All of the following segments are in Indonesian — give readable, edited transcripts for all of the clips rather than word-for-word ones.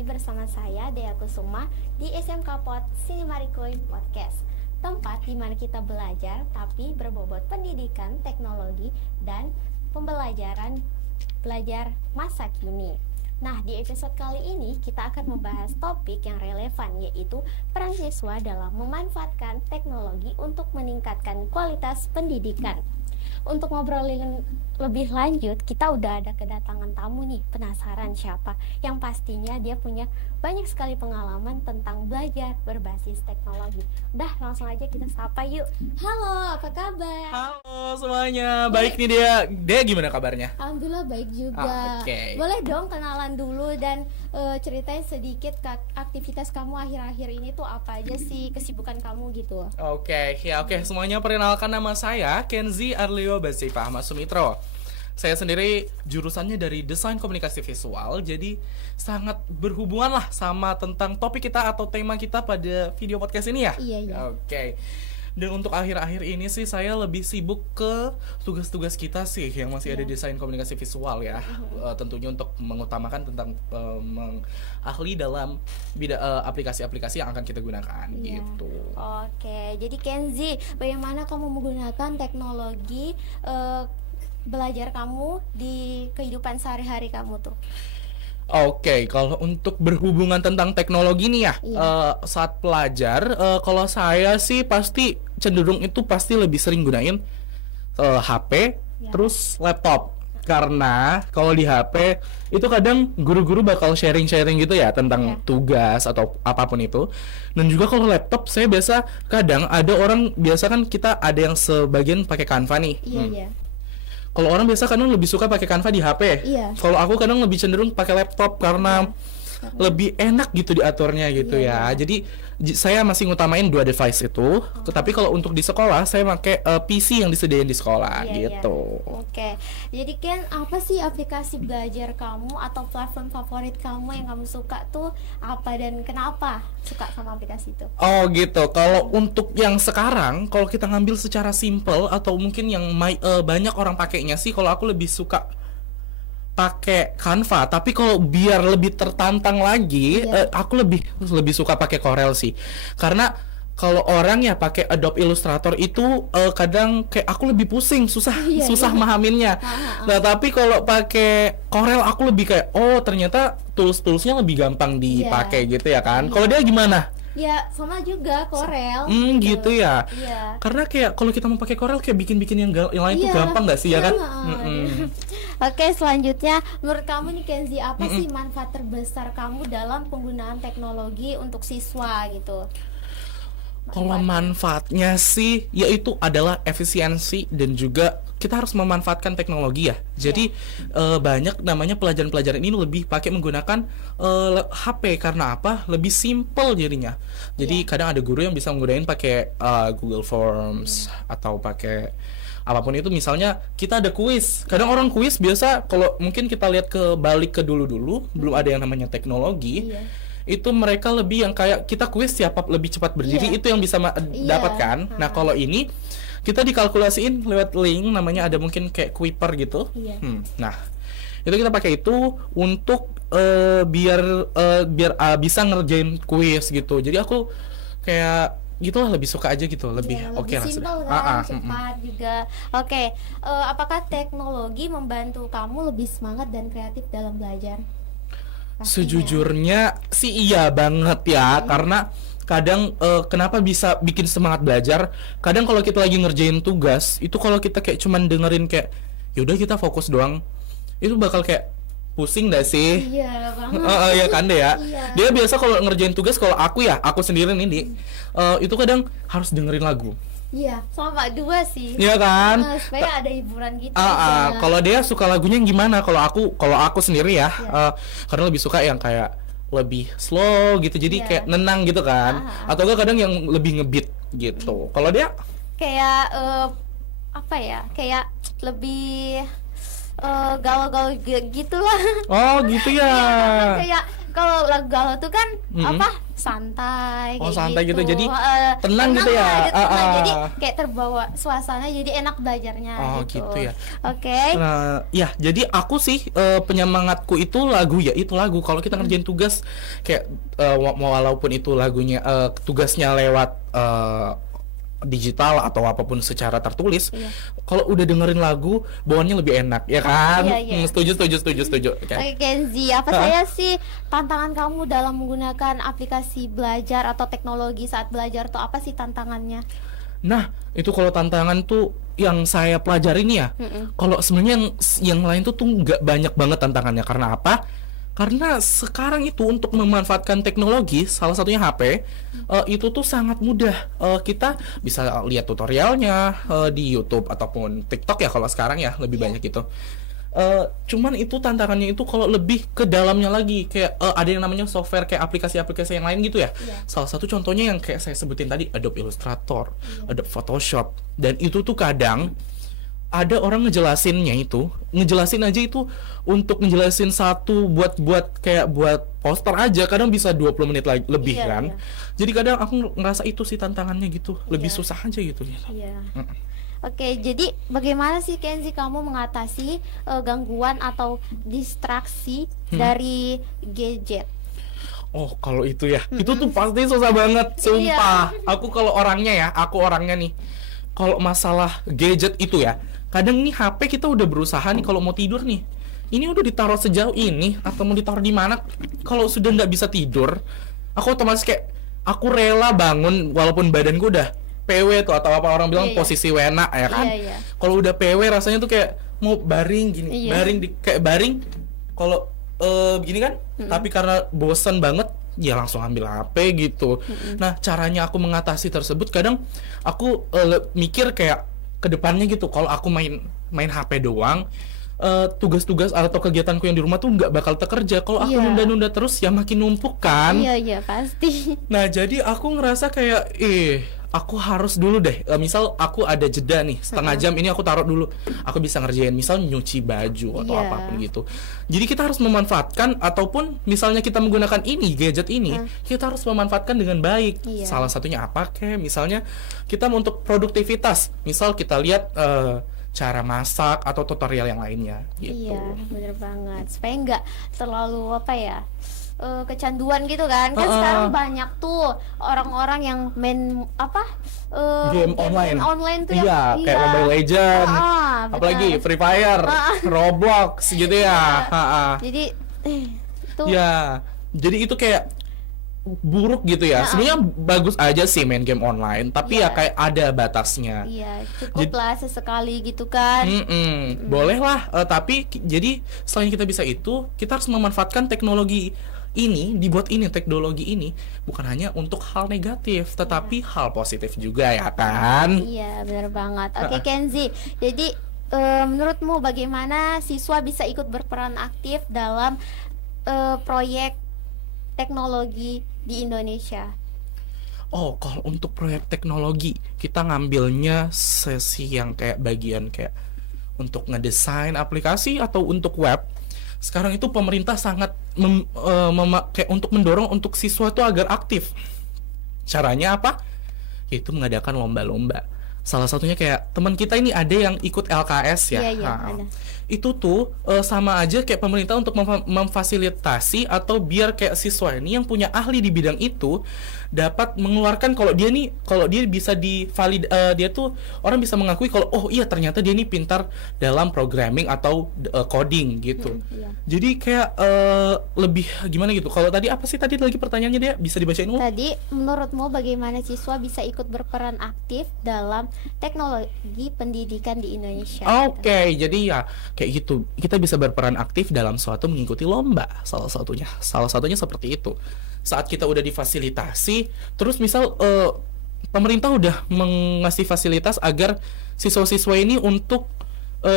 lagi bersama saya Dea Kusuma di SMK Pot Sinemarikoy Podcast. Tempat di mana kita belajar tapi berbobot pendidikan, teknologi, dan pembelajaran belajar masa kini. Nah, di episode kali ini kita akan membahas topik yang relevan, yaitu peran siswa dalam memanfaatkan teknologi untuk meningkatkan kualitas pendidikan. Untuk ngobrolin lebih lanjut, kita udah ada kedatangan tamu nih. Penasaran siapa? Yang pastinya dia punya banyak sekali pengalaman tentang belajar berbasis teknologi. Udah, langsung aja kita sapa yuk. Halo, apa kabar? Halo semuanya, baik nih Dea. Dea gimana kabarnya? Alhamdulillah baik juga. Oke. Boleh dong kenalan dulu dan ceritain sedikit aktivitas kamu akhir-akhir ini tuh apa aja sih, kesibukan kamu gitu. Oke, semuanya, perkenalkan nama saya Kenzi Arlio Basifah Ahmad Sumitro. Saya sendiri jurusannya dari Desain Komunikasi Visual, jadi sangat berhubungan lah sama tentang topik kita atau tema kita pada video podcast ini ya. Iya. Oke. Dan untuk akhir-akhir ini sih saya lebih sibuk ke tugas-tugas kita sih yang masih ada desain komunikasi visual ya. Tentunya untuk mengutamakan tentang ahli dalam bidang aplikasi-aplikasi yang akan kita gunakan gitu. Oke, jadi Kenzi, bagaimana kamu menggunakan teknologi belajar kamu di kehidupan sehari-hari kamu tuh? Oke, kalau untuk berhubungan tentang teknologi nih ya, saat pelajar, kalau saya sih pasti cenderung itu pasti lebih sering gunain HP, terus laptop. Karena kalau di HP itu kadang guru-guru bakal sharing-sharing gitu ya tentang tugas atau apapun itu. Dan juga kalau laptop saya biasa kadang ada orang, biasa kan kita ada yang sebagian pakai Canva nih. Iya. Kalau orang biasa kadang lebih suka pakai Canva di HP. Iya. Kalau aku kadang lebih cenderung pakai laptop karena lebih enak gitu diaturnya gitu ya. Jadi saya masih ngutamain dua device itu. Tetapi kalau untuk di sekolah saya pakai PC yang disediain di sekolah gitu. Oke. Jadi Ken, apa sih aplikasi belajar kamu atau platform favorit kamu yang kamu suka tuh apa dan kenapa suka sama aplikasi itu? Oh gitu. Kalau untuk yang sekarang, kalau kita ngambil secara simple atau mungkin yang banyak orang pakainya sih, kalau aku lebih suka pakai Canva. Tapi kalau biar lebih tertantang lagi, aku lebih suka pakai Corel sih. Karena kalau orang ya pakai Adobe Illustrator itu kadang kayak aku lebih pusing, susah mahaminnya. Nah, tapi kalau pakai Corel aku lebih kayak ternyata tools-toolsnya lebih gampang dipakai gitu ya kan. Kalau dia gimana? Ya sama juga Corel. Gitu ya. Iya. Karena kayak kalau kita mau pakai Corel kayak bikin-bikin yang lain tuh gampang nggak sih ya kan? Oke, selanjutnya menurut kamu nih Kenzi, apa sih manfaat terbesar kamu dalam penggunaan teknologi untuk siswa gitu? Kalau manfaatnya sih yaitu adalah efisiensi dan juga kita harus memanfaatkan teknologi ya. Jadi banyak namanya pelajaran-pelajaran ini lebih pakai menggunakan HP karena apa? Lebih simple jadinya. Jadi kadang ada guru yang bisa menggunakan pakai Google Forms atau pakai apapun itu. Misalnya kita ada kuis. Kadang orang kuis biasa kalau mungkin kita lihat balik ke dulu-dulu belum ada yang namanya teknologi. Itu mereka lebih yang kayak kita kuis siapa lebih cepat berdiri itu yang bisa dapatkan. Nah, kalau ini kita dikalkulasiin lewat link namanya ada mungkin kayak Kuiper gitu. Nah, itu kita pakai itu untuk biar bisa ngerjain kuis gitu. Jadi aku kayak gitulah lebih suka aja gitu, lebih oke lah. Simpel kan, cepat juga. Oke, apakah teknologi membantu kamu lebih semangat dan kreatif dalam belajar? Pastinya. Sejujurnya sih iya banget ya, karena kadang kenapa bisa bikin semangat belajar? Kadang kalau kita lagi ngerjain tugas, itu kalau kita kayak cuman dengerin kayak yaudah kita fokus doang, itu bakal kayak pusing gak sih? Iya banget. Iya kan deh ya. Iya. Dia biasa kalau ngerjain tugas, kalau aku sendiri nih, itu kadang harus dengerin lagu. Iya, sama dua sih. Iya kan? Supaya ada hiburan gitu. Kalau dia suka lagunya yang gimana? Kalau aku sendiri ya, karena lebih suka yang kayak lebih slow gitu, jadi kayak nenang gitu kan. Atau enggak kadang yang lebih ngebeat gitu. Kalau dia kayak apa ya? Kayak lebih galau-galau gitu lah. oh gitu ya. Kayak kalau lagu galau tuh kan Mm-mm. apa santai Oh, kayak santai gitu. Jadi Eh, tenang gitu ya. lah gitu, tenang. Ah. Jadi kayak terbawa suasana, jadi enak belajarnya Oh, gitu ya. Oke. Nah, ya, jadi aku sih penyemangatku itu lagu, ya itu lagu. Kalau kita ngerjain tugas kayak walaupun itu lagunya tugasnya lewat digital atau apapun secara tertulis, Iya. kalau udah dengerin lagu bawaannya lebih enak, ya kan? Iya, iya. Setuju. Oke. Oke Kenzi, apa saya sih tantangan kamu dalam menggunakan aplikasi belajar atau teknologi saat belajar tuh apa sih tantangannya? Nah, itu kalau tantangan tuh yang saya pelajarin ya. Mm-mm. Kalau sebenarnya yang lain tuh nggak banyak banget tantangannya. Karena apa? Karena sekarang itu untuk memanfaatkan teknologi, salah satunya HP, itu tuh sangat mudah. Kita bisa lihat tutorialnya di YouTube ataupun TikTok ya kalau sekarang ya lebih Iya. banyak itu. Cuman itu tantangannya itu kalau lebih ke dalamnya lagi, kayak ada yang namanya software kayak aplikasi-aplikasi yang lain gitu ya. Iya. Salah satu contohnya yang kayak saya sebutin tadi, Adobe Illustrator, Adobe Photoshop, dan itu tuh kadang ada orang ngejelasin aja itu untuk ngejelasin satu buat kayak buat poster aja kadang bisa 20 menit lebih Iya, kan. iya. Jadi kadang aku ngerasa itu sih tantangannya gitu, lebih Iya. susah aja gitu. Iya. Oke, jadi bagaimana sih Kenzi kamu mengatasi gangguan atau distraksi dari gadget? Oh, kalau itu ya, itu tuh pasti susah banget, sumpah. Aku orangnya nih, kalau masalah gadget itu ya, kadang nih HP kita udah berusaha nih kalau mau tidur nih, ini udah ditaruh sejauh ini atau mau ditaruh di mana, kalau sudah nggak bisa tidur, aku otomatis kayak aku rela bangun walaupun badanku udah PW tuh atau apa orang bilang Iya, iya. posisi wena ya kan. Iya, iya. Kalau udah PW rasanya tuh kayak mau baring gini, Iya. kayak baring kalau begini kan, tapi karena bosan banget ya langsung ambil HP gitu. Nah, caranya aku mengatasi tersebut kadang aku mikir kayak ke depannya gitu. Kalau aku main HP doang, tugas-tugas atau kegiatanku yang di rumah tuh nggak bakal terkerja. Kalau aku Iya. nunda-nunda terus ya makin numpuk kan. Iya pasti. Nah, jadi aku ngerasa kayak aku harus dulu deh. Misal aku ada jeda nih setengah jam, ini aku taruh dulu. Aku bisa ngerjain misal nyuci baju atau Iya. apapun gitu. Jadi kita harus memanfaatkan, ataupun misalnya kita menggunakan ini gadget ini, kita harus memanfaatkan dengan baik. Iya. Salah satunya apa? Kayak misalnya kita untuk produktivitas. Misal kita lihat cara masak atau tutorial yang lainnya gitu. Iya, bener banget. Supaya nggak terlalu apa ya, kecanduan gitu kan. Kan sekarang banyak tuh orang-orang yang main apa? Game online. Game online tuh Iya, kayak Mobile Legend, benar. apalagi Free Fire, Roblox gitu ya. Jadi itu Ya, jadi itu kayak buruk gitu ya. Sebenarnya bagus aja sih main game online, tapi ya Iya. kayak ada batasnya. iya cukup lah sesekali gitu kan. Boleh lah, tapi jadi selain kita bisa itu, kita harus memanfaatkan teknologi ini, teknologi ini bukan hanya untuk hal negatif, tetapi hal positif juga ya kan. Iya, benar banget. Oke, Kenzi. Jadi menurutmu bagaimana siswa bisa ikut berperan aktif dalam proyek teknologi di Indonesia? Oh, kalau untuk proyek teknologi, kita ngambilnya sesi yang kayak bagian kayak untuk ngedesain aplikasi atau untuk web. Sekarang itu pemerintah sangat kayak untuk mendorong untuk siswa itu agar aktif. Caranya apa? Yaitu mengadakan lomba-lomba. Salah satunya kayak teman kita ini ada yang ikut LKS ya. Iya, ada. Itu tuh sama aja kayak pemerintah untuk memfasilitasi atau biar kayak siswa ini yang punya ahli di bidang itu dapat mengeluarkan kalau dia bisa dia tuh orang bisa mengakui kalau oh iya ternyata dia ini pintar dalam programming atau coding gitu. Iya. Jadi kayak lebih gimana gitu. Kalau tadi apa sih tadi lagi pertanyaannya, dia bisa dibacain ulang? Tadi menurutmu bagaimana siswa bisa ikut berperan aktif dalam teknologi pendidikan di Indonesia? Oke, jadi ya kayak gitu. Kita bisa berperan aktif dalam suatu mengikuti lomba, salah satunya. Salah satunya seperti itu. Saat kita udah difasilitasi, terus misal pemerintah udah mengasih fasilitas agar siswa-siswa ini untuk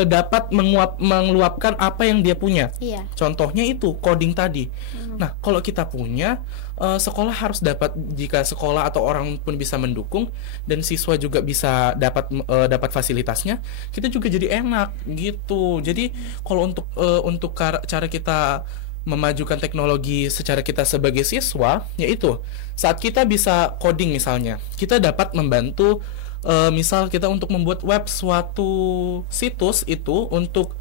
dapat mengeluapkan apa yang dia punya. Iya. Contohnya itu coding tadi. Nah, kalau kita punya sekolah harus dapat, jika sekolah atau orang pun bisa mendukung dan siswa juga bisa dapat fasilitasnya, kita juga jadi enak gitu. Jadi kalau untuk cara kita memajukan teknologi secara kita sebagai siswa, yaitu saat kita bisa coding misalnya, kita dapat membantu misal kita untuk membuat web suatu situs itu untuk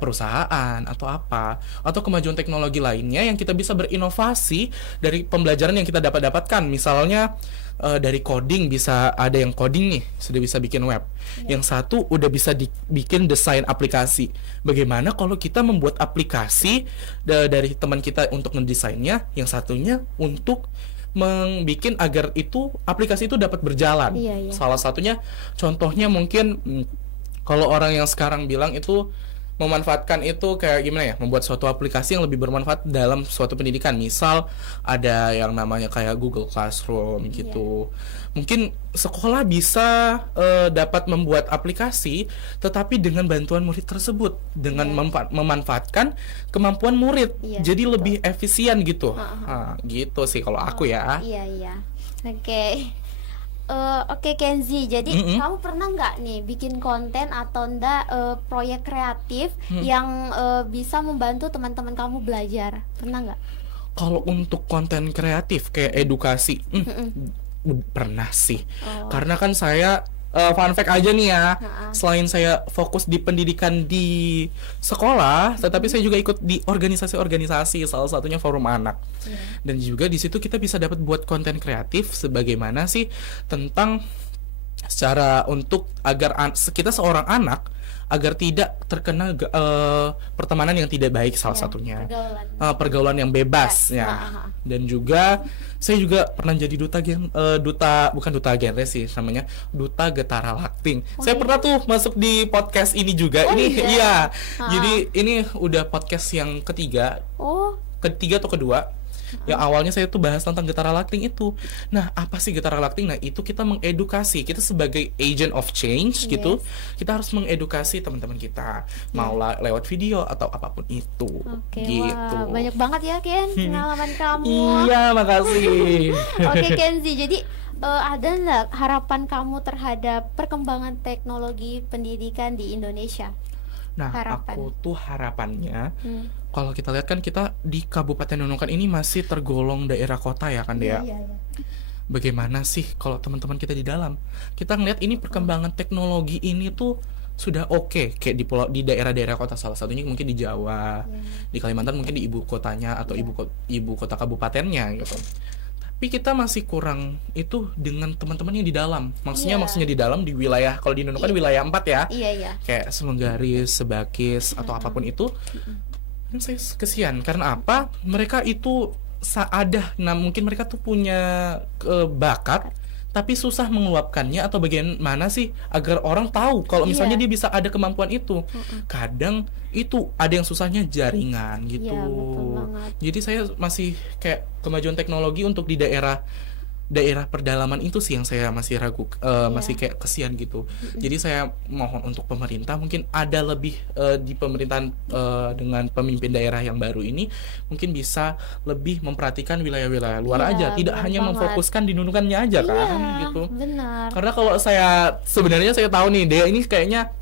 perusahaan atau apa, atau kemajuan teknologi lainnya yang kita bisa berinovasi dari pembelajaran yang kita dapatkan. Misalnya dari coding, bisa ada yang coding nih sudah bisa bikin web, yang satu udah bisa bikin desain aplikasi. Bagaimana kalau kita membuat aplikasi dari teman kita untuk ngedesainnya, yang satunya untuk membuat agar itu aplikasi itu dapat berjalan. Iya. Salah satunya contohnya mungkin kalau orang yang sekarang bilang itu memanfaatkan itu kayak gimana ya, membuat suatu aplikasi yang lebih bermanfaat dalam suatu pendidikan. Misal ada yang namanya kayak Google Classroom gitu. Mungkin sekolah bisa dapat membuat aplikasi tetapi dengan bantuan murid tersebut, dengan memanfaatkan kemampuan murid. Jadi betul, lebih efisien gitu. Nah, gitu sih kalau aku ya. Iya. Oke Kenzi, jadi kamu pernah nggak nih bikin konten atau enggak proyek kreatif yang bisa membantu teman-teman kamu belajar? Pernah nggak? Kalau untuk konten kreatif kayak edukasi, pernah sih. Karena kan saya fun fact aja nih ya, selain saya fokus di pendidikan di sekolah, tetapi saya juga ikut di organisasi-organisasi, salah satunya Forum Anak. Dan juga di situ kita bisa dapat buat konten kreatif sebagaimana sih tentang secara untuk agar kita seorang anak agar tidak terkena pertemanan yang tidak baik, salah satunya pergaulan yang bebas ya. Dan juga saya juga pernah jadi bukan duta genre sih namanya, duta Getara Lakting. Saya pernah tuh masuk di podcast ini juga. Iya. Jadi ini udah podcast yang ketiga atau kedua. Yang awalnya saya tuh bahas tentang Getara Lakting itu. Nah, apa sih Getara Lakting? Nah, itu kita mengedukasi. Kita sebagai agent of change gitu, kita harus mengedukasi teman-teman kita, mau lewat video atau apapun itu. Gitu. Wah, banyak banget ya Ken pengalaman kamu. Iya, makasih. Oke Kenzi, jadi ada nggak harapan kamu terhadap perkembangan teknologi pendidikan di Indonesia? Nah, aku tuh harapannya kalau kita lihat kan kita di Kabupaten Nunukan ini masih tergolong daerah kota ya kan Dea. Iya. Bagaimana sih kalau teman-teman kita di dalam? Kita ngeliat ini perkembangan teknologi ini tuh sudah oke, kayak di daerah-daerah kota, salah satunya mungkin di Jawa, di Kalimantan mungkin di ibu kotanya atau ibu kota kabupatennya gitu. Tapi kita masih kurang itu dengan teman-teman yang di dalam. Maksudnya di dalam di wilayah, kalau di Nunukan wilayah 4 ya. Iya. Kayak Semenggaris, Sebakis atau apapun itu. Dan saya kesian karena apa? Mereka itu mungkin mereka tuh punya bakat tapi susah mengeluapkannya, atau bagaimana sih agar orang tahu kalau misalnya dia bisa ada kemampuan itu. Kadang itu ada yang susahnya jaringan gitu. Betul banget. Jadi saya masih kayak kemajuan teknologi untuk di daerah pedalaman itu sih yang saya masih ragu, masih kayak kesian gitu. Jadi saya mohon untuk pemerintah, mungkin ada lebih di pemerintahan dengan pemimpin daerah yang baru ini mungkin bisa lebih memperhatikan wilayah-wilayah luar aja, tidak hanya memfokuskan di Nunukannya aja kan gitu. Benar. Karena kalau sebenarnya saya tahu nih, dia ini kayaknya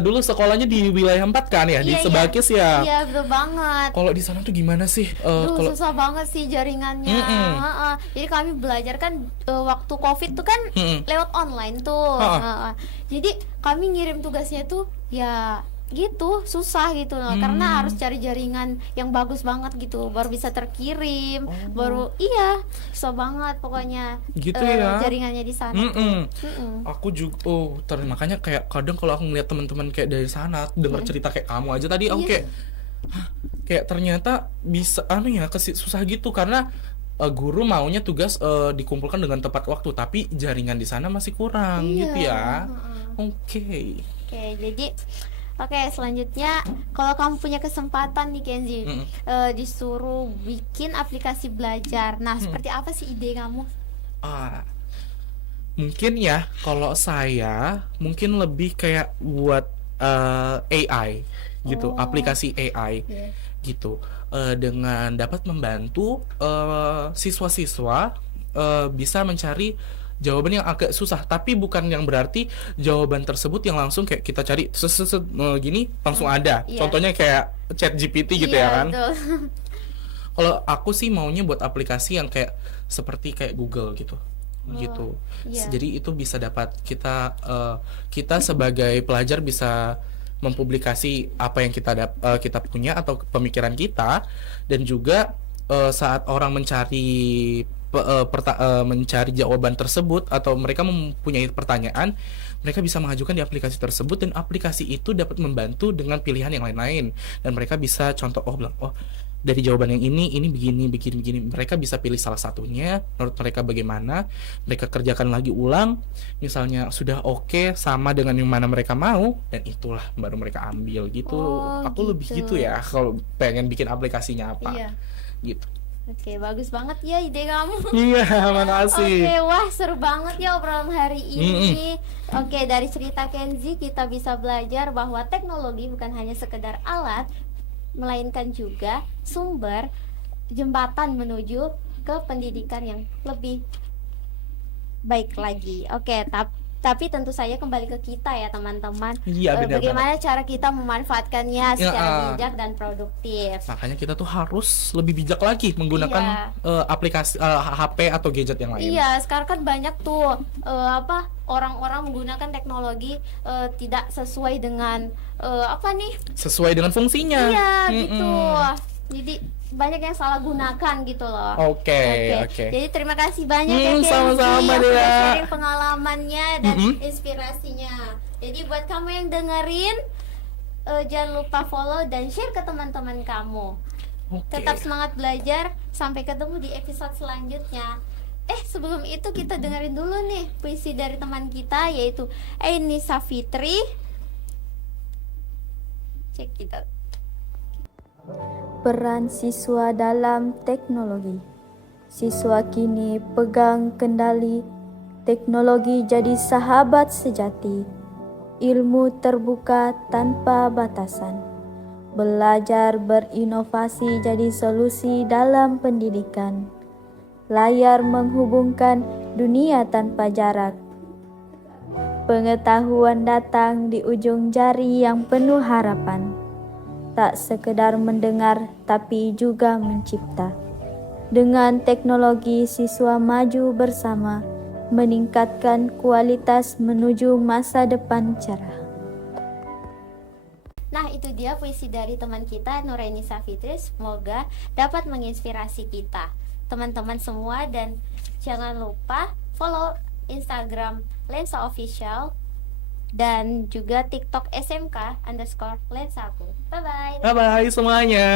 dulu sekolahnya di wilayah 4 kan ya, di Sebakis ya. Iya, betul banget. Kalau di sana tuh gimana sih? Susah banget sih jaringannya. Jadi kami belajar kan waktu COVID tuh kan lewat online tuh. Jadi kami ngirim tugasnya tuh ya gitu, susah gitu loh. Karena harus cari jaringan yang bagus banget gitu baru bisa terkirim. Susah banget pokoknya gitu ya jaringannya di sana. Aku juga makanya kayak kadang kalau aku ngeliat teman-teman kayak dari sana dengar cerita kayak kamu aja tadi, aku kayak ternyata bisa susah gitu karena guru maunya tugas dikumpulkan dengan tepat waktu, tapi jaringan di sana masih kurang gitu ya. Oke, jadi selanjutnya kalau kamu punya kesempatan nih Kenzi, disuruh bikin aplikasi belajar, nah seperti apa sih ide kamu? Mungkin ya kalau saya mungkin lebih kayak buat AI gitu, aplikasi AI gitu, dengan dapat membantu siswa-siswa bisa mencari jawaban yang agak susah, tapi bukan yang berarti jawaban tersebut yang langsung kayak kita cari gini langsung ada. Contohnya kayak ChatGPT gitu ya kan. Kalau aku sih maunya buat aplikasi yang kayak seperti kayak Google gitu. Gitu. iya. Jadi itu bisa dapat kita sebagai pelajar bisa mempublikasi apa yang kita punya atau pemikiran kita, dan juga saat orang mencari jawaban tersebut atau mereka mempunyai pertanyaan, mereka bisa mengajukan di aplikasi tersebut, dan aplikasi itu dapat membantu dengan pilihan yang lain-lain, dan mereka bisa contoh, bilang, dari jawaban yang ini begini begini begini, mereka bisa pilih salah satunya, menurut mereka bagaimana, mereka kerjakan lagi ulang, misalnya sudah oke sama dengan yang mana mereka mau, dan itulah baru mereka ambil gitu. Oh, Aku lebih gitu. gitu ya kalau pengen bikin aplikasinya apa Iya. gitu. Oke, bagus banget ya ide kamu. Iya, Oke, makasih. wah seru banget ya obrolan hari ini. Oke, dari cerita Kenzi kita bisa belajar bahwa teknologi bukan hanya sekedar alat, melainkan juga sumber jembatan menuju ke pendidikan yang lebih baik lagi. Oke, tapi tentu saja kembali ke kita ya teman-teman. Iya, benar Bagaimana cara kita memanfaatkannya secara Iya. bijak dan produktif. Makanya kita tuh harus lebih bijak lagi menggunakan aplikasi HP atau gadget yang lain. Iya, sekarang kan banyak tuh orang-orang menggunakan teknologi tidak sesuai dengan Sesuai dengan fungsinya. Iya, gitu. Jadi banyak yang salah gunakan gitu loh. Oke. Jadi terima kasih banyak ya Kenzi Sama-sama, yang Dea. sudah sharing pengalamannya dan inspirasinya. Jadi buat kamu yang dengerin, jangan lupa follow dan share ke teman-teman kamu. Oke. Tetap semangat belajar. Sampai ketemu di episode selanjutnya. Sebelum itu kita dengerin dulu nih puisi dari teman kita, yaitu Aini Safitri. Cek kita. Peran siswa dalam teknologi. Siswa kini pegang kendali, teknologi jadi sahabat sejati. Ilmu terbuka tanpa batasan. Belajar berinovasi jadi solusi dalam pendidikan. Layar menghubungkan dunia tanpa jarak. Pengetahuan datang di ujung jari yang penuh harapan. Tak sekedar mendengar tapi juga mencipta. Dengan teknologi siswa maju bersama, meningkatkan kualitas menuju masa depan cerah. Nah, itu dia puisi dari teman kita Nuraini Safitri. Semoga dapat menginspirasi kita, teman-teman semua, dan jangan lupa follow Instagram Lensa Official dan juga TikTok SMK_Lensaku. Bye bye. Bye bye semuanya.